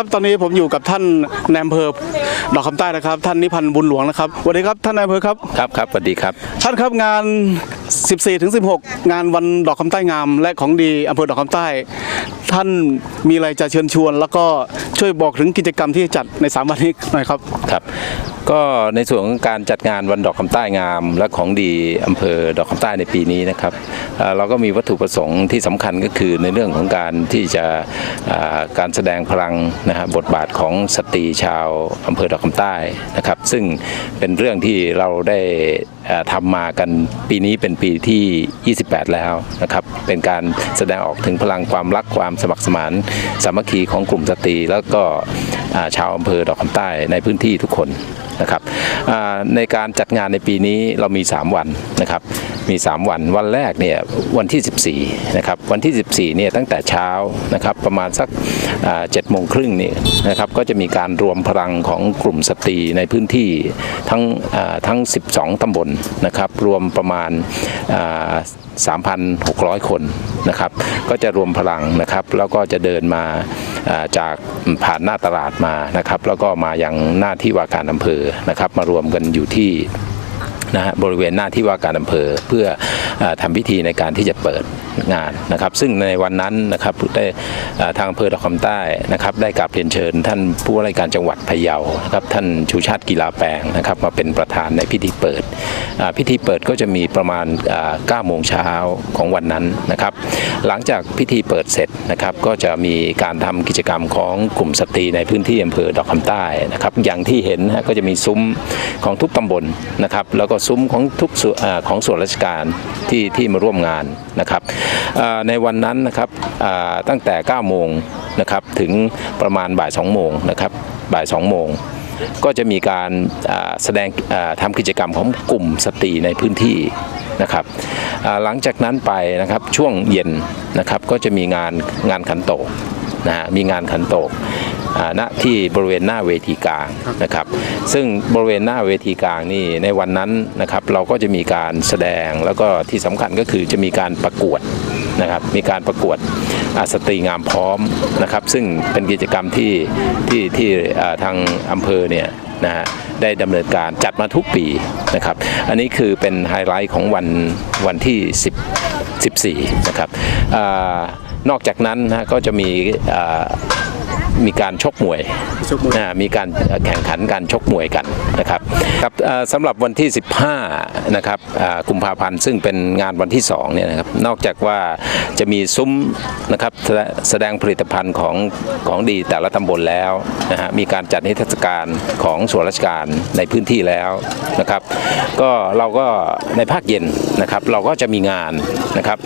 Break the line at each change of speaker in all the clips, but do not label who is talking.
ครับตอนนี้ผมอยู่กับท่านนายอำเภอดอกคำใต้นะครับ ท่านนิพันธ์บุญหลวงนะครับสวัสดีครับท่านนายอำเภอครับ
ครับครับสวัสดีครับ
ท่านครับงาน 14ถึง16 งานวันดอกคำใต้งาม และของดีอำเภอดอกคำใต้ ท่านมีอะไรจะเชิญชวน แล้วก็ช่วยบอกถึงกิจกรรมที่จัดในสามวันนี้หน่อยครับ
ครับ ก็ในส่วนของการจัดงานวันดอกคำใต้งาม และของดีอำเภอดอกคำใต้ในปีนี้นะครับ เราก็มีวัตถุประสงค์ที่สำคัญก็คือในเรื่องของการที่จะการแสดงพลังนะฮะบทบาทของสตรีชาวอำเภอดอกคำใต้นะครับ ซึ่งเป็นเรื่องที่เราได้เอ่อทำมากันปีนี้เป็นปีที่ 28 แล้วนะครับ เป็นการแสดงออกถึงพลังความรักความสมัครสมานสามัคคีของกลุ่มสตรี แล้วก็ชาวอำเภอดอกคำใต้ในพื้นที่ทุกคนนะครับในการจัดงานในปีนี้เรามี 3 วันนะครับ มี 3 วันวันแรกเนี่ยวันที่ 14นะครับวันที่ 14เนี่ยตั้งแต่เช้านะครับประมาณสักเจ็ดโมงครึ่งนี่นะครับก็จะมีการรวมพลังของกลุ่มสตรีในพื้นที่ทั้งทั้ง 12 ตำบลนะครับรวมประมาณ3,600 คนนะครับก็จะรวมพลังนะครับแล้วก็จะเดินมาอ่าจากผ่านหน้าตลาดมานะครับแล้วก็มายังหน้าที่ว่าการอำเภอนะครับมารวมกันอยู่ที่ นะฮะบริเวณหน้าที่ว่าการอำเภอเพื่อออทำพิธีในการที่จะเปิดงานนะครับซึ่งในวันนั้นนะครับได้ทางอำเภอดอกคำใต้นะครับได้กราบเรียนเชิญ ท่านผู้ว่าราชการจังหวัดพะเยานะครับท่านชูชาติกีฬาแปลงนะครับมาเป็นประธานในพิธีเปิด พิธีเปิดก็จะมีประมาณอ่า9โมงเช้าของวันนั้นนะครับหลังจากพิธีเปิดเสร็จนะครับก็จะมีการทำกิจกรรมของกลุ่มสตรีในพื้นที่อำเภอดอกคำใต้นะครับอย่างที่เห็นนะก็จะมีซุ้มของทุกตำบลนะครับแล้วก็ซุ้มของทุกของส่วนราชการที่ที่มาร่วมงานนะครับในวันนั้นนะครับตั้งแต่ 9 โมงนะครับถึงประมาณบ่าย 2 โมงนะครับบ่าย 2 โมงก็จะมีการแสดงทำกิจกรรมของกลุ่มสตรีในพื้นที่นะครับหลังจากนั้นไปนะครับช่วงเย็นนะครับก็จะมีงานงานขันโตกนะฮะมีงานขันโตก ณที่บริเวณหน้าเวทีกลางนะครับ ซึ่งบริเวณหน้าเวทีกลางนี่ในวันนั้นนะครับเราก็จะมีการแสดงแล้วก็ที่สำคัญก็คือจะมีการประกวดนะครับมีการประกวดอ่าสตรีงามพร้อมนะครับ ซึ่งเป็นกิจกรรมที่ที่ที่อ่าทางอำเภอเนี่ยนะฮะได้ดำเนินการจัดมาทุกปีนะครับ อันนี้คือเป็นไฮไลท์ของวันวันที่ 10 14 นะครับอานอกจากนั้นนะก็จะมีอ่า มีการชกมวยชกมวยอ่ามีการแข่งขันการชกมวยกันนะครับครับเอ่อสำหรับวันที่ 15 นะครับอ่ากุมภาพันธ์ซึ่งเป็นงานวันที่2เนี่ยนะครับนอกจากว่าจะมีซุ้มนะครับแสดแสดงผลิตภัณฑ์ของของดีแต่ละตำบลแล้วนะฮะมีการจัดนิทรรศการของส่วนราชการในพื้นที่แล้วนะครับก็เราก็ในภาคเย็นนะครับเราก็จะมีงานนะครับ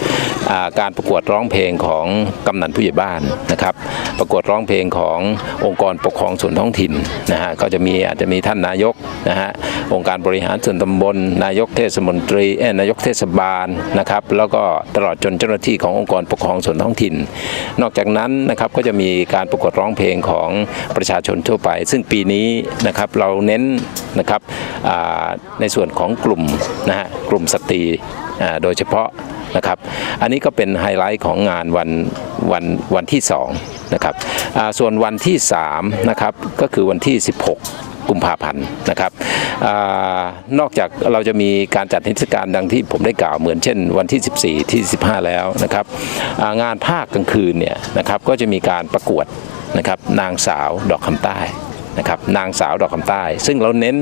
อ่าการประกวดร้องเพลงของกำนันผู้ใหญ่บ้านนะครับประกวดร้องเพลงขององค์กรปกครองส่วนท้องถิ่นนะฮะก็จะมีอาจจะมีท่านนายกนะฮะองค์การบริหารส่วนตำบล นายกเทศมนตรีเอ้นายกเทศบาลนะครับแล้วก็ตลอดจนเจ้าหน้าที่ขององค์กรปกครองส่วนท้องถิ่น นอกจากนั้นนะครับก็จะมีการประกวดร้องเพลงของประชาชนทั่วไป ซึ่งปีนี้นะครับเราเน้นนะครับในส่วนของกลุ่มนะฮะกลุ่มสตรีโดยเฉพาะ นะครับ อันนี้ก็เป็นไฮไลท์ของงานวันวันวันที่2นะครับส่วนวันที่3นะครับก็คือวันที่ 16กุมภาพันธ์นะครับอนอกจากเราจะมีการจัดนิทรรศการดังที่ผมได้กล่าวเหมือนเช่น วันที่ 14 ที่ 15 แล้วนะครับางานภาคกลางคืนเนี่ยนะครับก็จะมีการประกวดนะครับนางสาวดอกคำใต้นะครับนางสาวดอกคำใต้ ซึ่งเราเน้น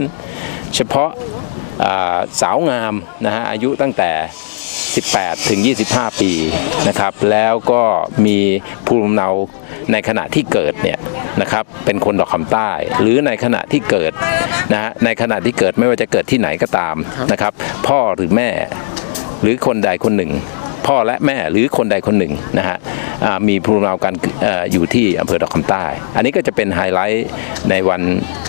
เฉพาะาสาวงามนะฮะอายุตั้งแต่ 18 ถึง 25 ปีนะครับ แล้วก็มีภูมิลำเนาในขณะที่เกิดเนี่ยนะครับเป็นคนดอกคำใต้ หรือในขณะที่เกิดนะฮะในขณะที่เกิดไม่ว่าจะเกิดที่ไหนก็ตามนะครับ พ่อหรือแม่หรือคนใดคนหนึ่ง พ่อและแม่หรือคนใดคนหนึ่งนะฮะมีภูมิลำเนาการเอ่ออยู่ที่อำเภอดอกคำใต้ อันนี้ก็จะเป็นไฮไลท์ในวัน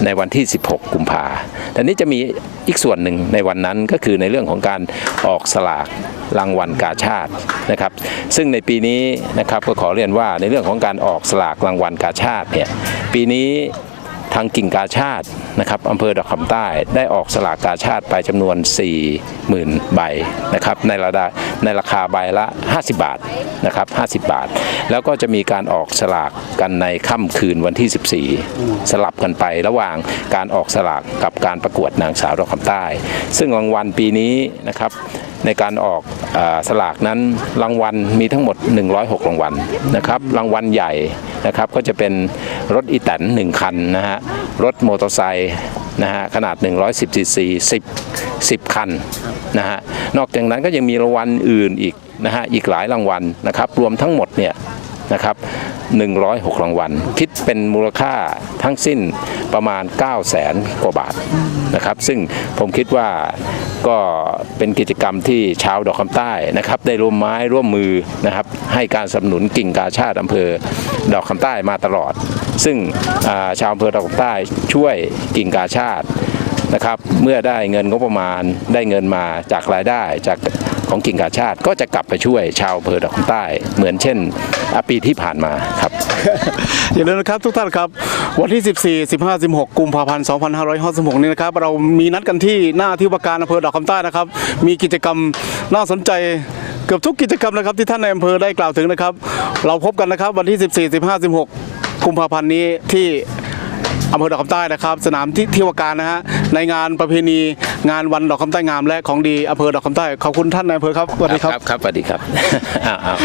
ในวันที่ 16 กุมภาแต่นี้จะมีอีกส่วนหนึ่งในวันนั้นก็คือในเรื่องของการออกสลากรางวัลกาชาตินะครับ ซึ่งในปีนี้นะครับก็ขอเรียนว่าในเรื่องของการออกสลากรางวัลกาชาติเนี่ยปีนี้ ทางกิ่งกาชาตินะครับอำเภอดอกคำใต้ได้ออกสลากกาชาติไปจำนวน 40,000 ใบนะครับในระดับในราคาใบละ 50 บาทนะครับ50 บาท แล้วก็จะมีการออกสลากกันในค่ำคืนวันที่ 14 สลับกันไประหว่างการออกสลากกับการประกวดนางสาวดอกคำใต้ ซึ่งรางวัลปีนี้นะครับ ในการออกอสลากนั้นรางวัลมีทั้งหมด 106 รางวัลนะครับรางวัลใหญ่นะครับก็จะเป็นรถอีแตน1 คันนะฮะรถมอเตอร์ไซค์นะฮะขนาด 110ซีซี10 10 คันนะฮะนอกจากนั้นก็ยังมีรางวัลอื่นอีกนะฮะอีกหลายรางวัลนะครับรวมทั้งหมดเนี่ยนะครับ106 รางวัล คิดเป็นมูลค่าทั้งสิ้นประมาณ 9 0 0แสนกว่าบาทนะครับ ซึ่งผมคิดว่า ก็เป็นกิจกรรมที่ชาวดอกคำใต้นะครับได้ร่วมไม้ร่วมมือนะครับให้การสนับสนุนกิ่งกาชาติอำเภอดอกคำใต้มาตลอด ซึ่งาชาวอำเภอดอกคำใต้ช่วยกิ่งกาชาตินะครับเมื่อได้เงินงบประมาณได้เงินมาจากรายได้จาก ของกิ่งกาชาติ ก็จะกลับไปช่วยชาวอำเภอดอกคำใต้ เหมือนเช่นปีที่ผ่านมาครับ
อย่าลืมนะครับทุกท่านครับ วันที่ 14 15 16 กุมภาพันธ์ 2566 นี้นะครับ เรามีนัดกันที่หน้าที่ว่าการอำเภอดอกคำใต้นะครับ มีกิจกรรมน่าสนใจเกือบทุกกิจกรรมนะครับที่ท่านในอำเภอได้กล่าวถึงนะครับ เราพบกันนะครับวันที่ 14 15 16 กุมภาพันธ์นี้ที่อำเภอดอกคำใต้นะครับ สนามที่ที่วการนะฮะในงานประเพณี งานวันดอกคำใต้งามและของดีอำเภอดอกคำใต้ขอบคุณท่านในายอำเภอครับสวัสดีครับ
ครับสวัสดีครับอ้าวอ้าว